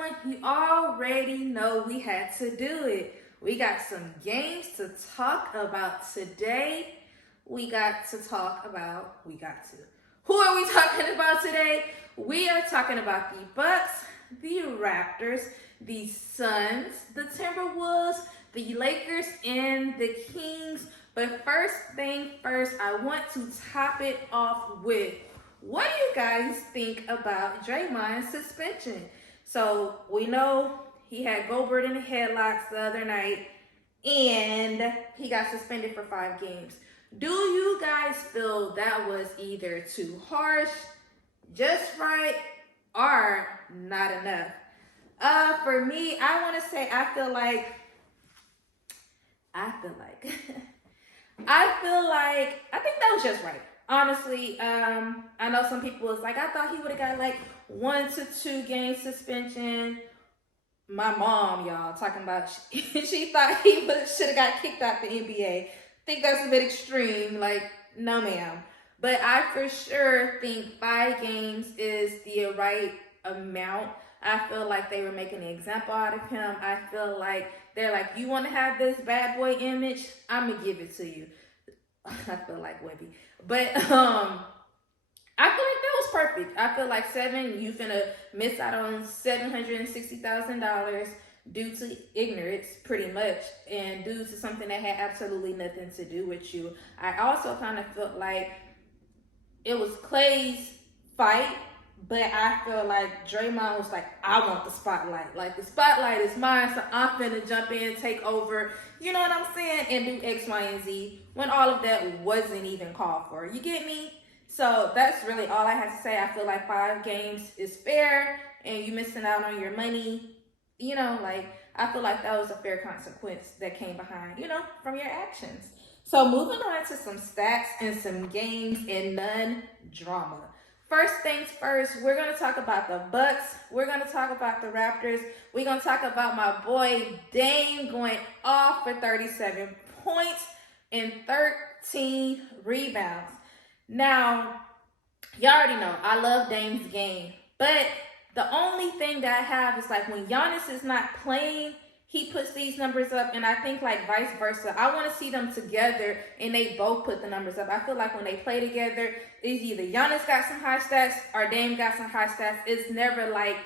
one, you already know we had to do it. We got some games to talk about today. We got to. Who are we talking about today? We are talking about the Bucks, the Raptors, the Suns, the Timberwolves, the Lakers, and the Kings. But first thing first, I want to top it off with, what do you guys think about Draymond's suspension? So we know he had Goldberg in the headlocks the other night, and he got suspended for 5 games. Do you guys feel that was either too harsh, just right, or not enough? For me, I want to say I feel like I think that was just right. Honestly, I know some people was like, I thought he would have got like 1 to 2 game suspension. My mom, y'all, talking about she thought he should have got kicked out the NBA. Think that's a bit extreme. Like, no, ma'am. But I for sure think 5 games is the right amount. I feel like they were making an example out of him. I feel like they're like, you want to have this bad boy image? I'm going to give it to you. I feel like Webby. But I feel like that was perfect. I feel like 7, you finna miss out on $760,000 due to ignorance, pretty much, and due to something that had absolutely nothing to do with you. I also kind of felt like it was Clay's fight, but I feel like Draymond was like, I want the spotlight. Like, the spotlight is mine, so I'm finna jump in, take over, you know what I'm saying, and do X, Y, and Z, when all of that wasn't even called for. You get me? So that's really all I have to say. I feel like 5 games is fair, and you missing out on your money. You know, like, I feel like that was a fair consequence that came behind, you know, from your actions. So moving on to some stats and some games and none drama. First things first, we're going to talk about the Bucks. We're going to talk about the Raptors. We're going to talk about my boy Dame going off for 37 points and 13 rebounds. Now, y'all already know I love Dame's game, but the only thing that I have is like when Giannis is not playing, he puts these numbers up, and I think like vice versa. I want to see them together, and they both put the numbers up. I feel like when they play together, it's either Giannis got some high stats or Dame got some high stats. It's never like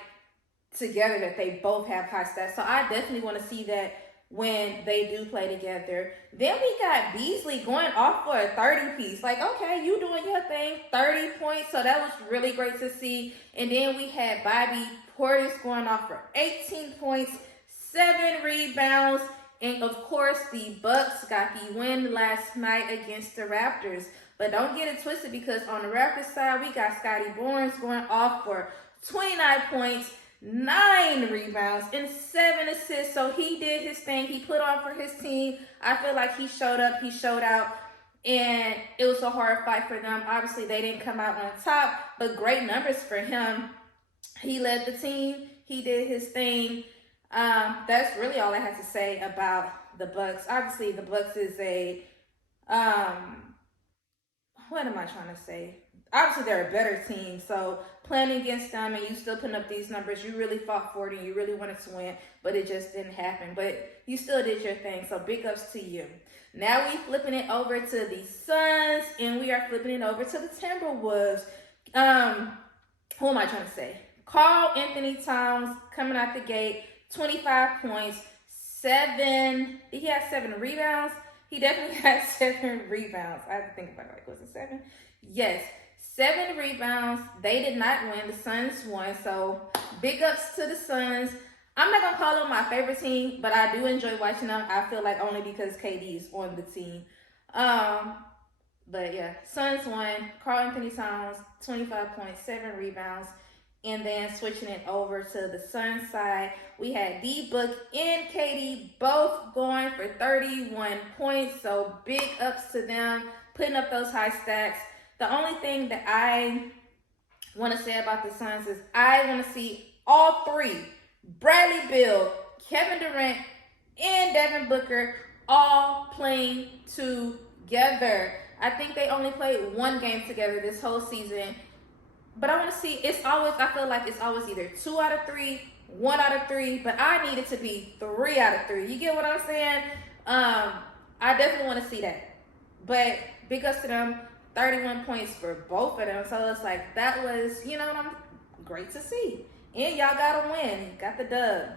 together that they both have high stats. So I definitely want to see that when they do play together. Then we got Beasley going off for a 30 piece. Like, okay, you doing your thing, 30 points. So that was really great to see. And then we had Bobby Portis going off for 18 points, 7 rebounds, and of course the Bucks got the win last night against the Raptors. But don't get it twisted, because on the Raptors side, we got Scotty Barnes going off for 29 points, 9 rebounds, and 7 assists. So he did his thing. He put on for his team. I feel like he showed up, he showed out, and it was a hard fight for them. Obviously, they didn't come out on top, but great numbers for him. He led the team. He did his thing. That's really all I have to say about the Bucks. Obviously, the Bucks is a, what am I trying to say? Obviously, they're a better team. So playing against them and you still putting up these numbers, you really fought for it and you really wanted to win, but it just didn't happen. But you still did your thing. So big ups to you. Now we flipping it over to the Suns, and we are flipping it over to the Timberwolves. Who am I trying to say? Karl Anthony Towns coming out the gate. 25 points, 7, did he have 7 rebounds? He definitely had 7 rebounds. I have to think about it, like, was it 7? Yes, 7 rebounds. They did not win. The Suns won, so big ups to the Suns. I'm not going to call them my favorite team, but I do enjoy watching them. I feel like only because KD is on the team. But yeah, Suns won. Karl Anthony Towns, 25 points, 7 rebounds. And then switching it over to the Suns side, we had D-Book and KD both going for 31 points. So big ups to them, putting up those high stats. The only thing that I want to say about the Suns is I want to see all 3, Bradley Beal, Kevin Durant, and Devin Booker, all playing together. I think they only played 1 game together this whole season. But I want to see, I feel like it's always either 2 out of 3, 1 out of 3, but I need it to be 3 out of 3. You get what I'm saying? I definitely want to see that. But big ups to them, 31 points for both of them. So it's like, that was, great to see. And y'all got a win, got the dub.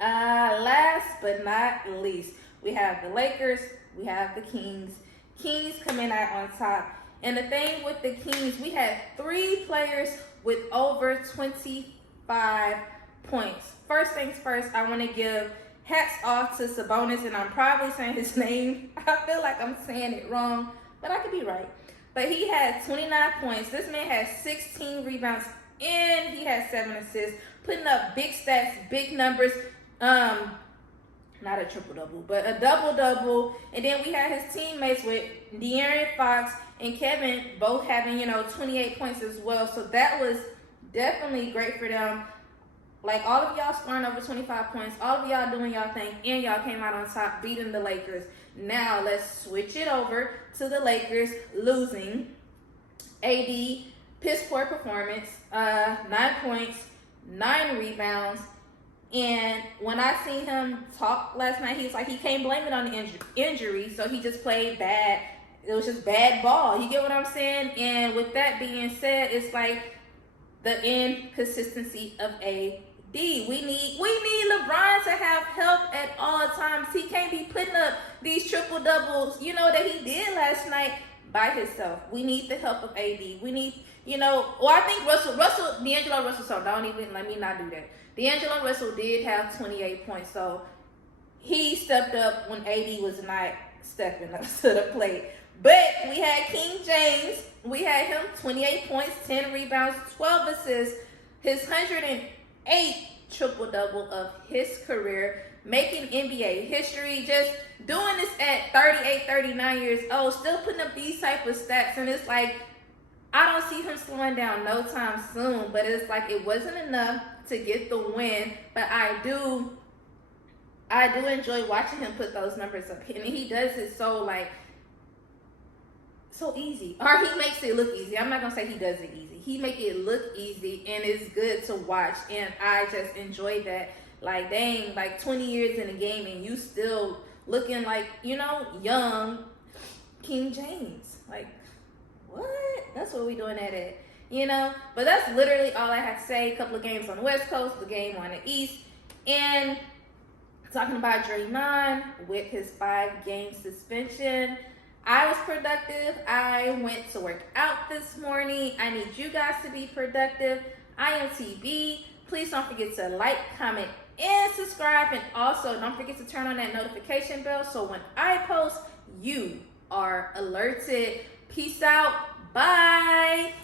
Last but not least, we have the Lakers, we have the Kings. Kings coming out on top. And the thing with the Kings, we had 3 players with over 25 points. First things first, I want to give hats off to Sabonis, and I'm probably saying his name. I feel like I'm saying it wrong, but I could be right. But he had 29 points. This man had 16 rebounds, and he had 7 assists, putting up big stats, big numbers. Not a triple-double, but a double-double. And then we had his teammates with De'Aaron Fox and Kevin both having, 28 points as well. So that was definitely great for them. Like, all of y'all scoring over 25 points, all of y'all doing y'all thing, and y'all came out on top beating the Lakers. Now, let's switch it over to the Lakers losing. AD, piss poor performance, 9 points, 9 rebounds. And when I seen him talk last night, he was like, he can't blame it on the injury, so he just played bad. It was just bad ball. You get what I'm saying? And with that being said, it's like the inconsistency of AD. We need LeBron to have help at all times. He can't be putting up these triple doubles, that he did last night by himself. We need the help of AD. We need, I think D'Angelo Russell, so let me not do that. D'Angelo Russell did have 28 points, so he stepped up when AD was not stepping up to the plate. But we had King James. We had him 28 points, 10 rebounds, 12 assists, his 108th triple-double of his career, making NBA history, just doing this at 38, 39 years old, still putting up these type of stats. And it's like, I don't see him slowing down no time soon, but it's like it wasn't enough to get the win. But I do enjoy watching him put those numbers up. And he does it so easy. Or he makes it look easy. I'm not going to say he does it easy. He make it look easy, and it's good to watch. And I just enjoy that. Like, dang, 20 years in the game, and you still looking like, young King James. Like, what? That's what we doing that at, But that's literally all I have to say. A couple of games on the West Coast, the game on the East. And talking about Draymond with his 5-game suspension. I was productive. I went to work out this morning. I need you guys to be productive. I am TB. Please don't forget to like, comment, and subscribe. And also, don't forget to turn on that notification bell so when I post, you are alerted. Peace out. Bye.